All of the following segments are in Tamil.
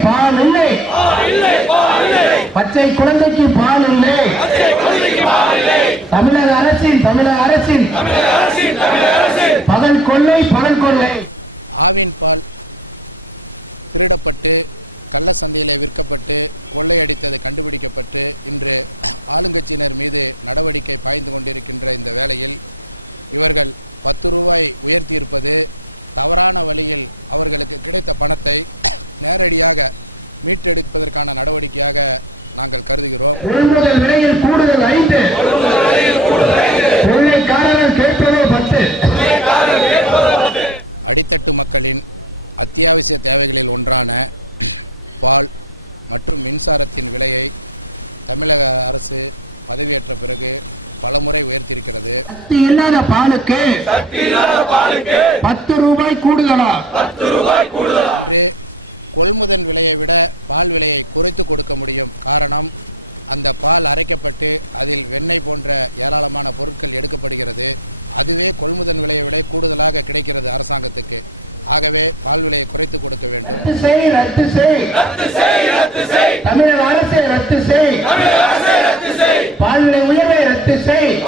பால் இல்லை பச்சை குழந்தைக்கு பால் இல்லை தமிழக அரசின் தமிழக அரசின். பகல் கொள்ளை பகல் கொள்ளை. கொள்முதல் விலையில் கூடுதல் ஐந்து. கொள்ளைக்காரர்கள் கேட்பதோ பத்து. சக்தி இல்லாத பாலுக்கு பத்து ரூபாய் கூடுதலா? ரத்து செய் ரத்து செய். தமிழக அரசை ரத்து செய். பால் விலை உயர்வை ரத்து செய்.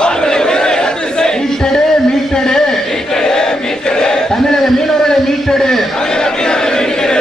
மீட்டெடு மீட்டெடு. தமிழக மீனவர்களை மீட்டெடு.